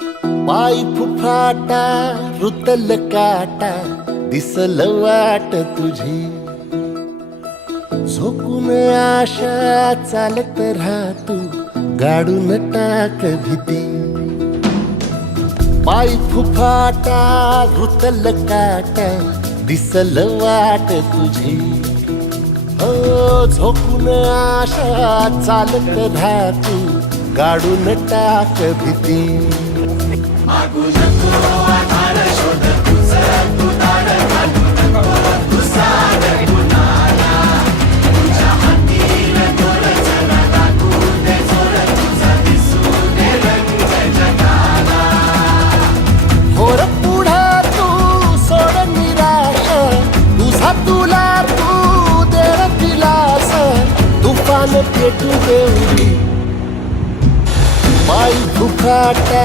पाय फुफाटा रुतल काटा दिसल वाट तुझी, झोकून आशा चालत राहतू गाडून टाक भीती. पाय फुफाटा रुतल काटा दिसल वाट तुझी, हो झोकून आशा चालत राहतू गाडून टाक भीती. मागू नको आधार शोध तुझं तू दार घालू नको तुझा कुणाला, तुझ्या हातीन तोर चला लागू दे जोर तुझा दिसू दे रंग जगाला. होर पुढे तू सोड निराश, तुझा तुला तू दे दिलास, तुफान पेटू देऊरी. पाय फुफाटा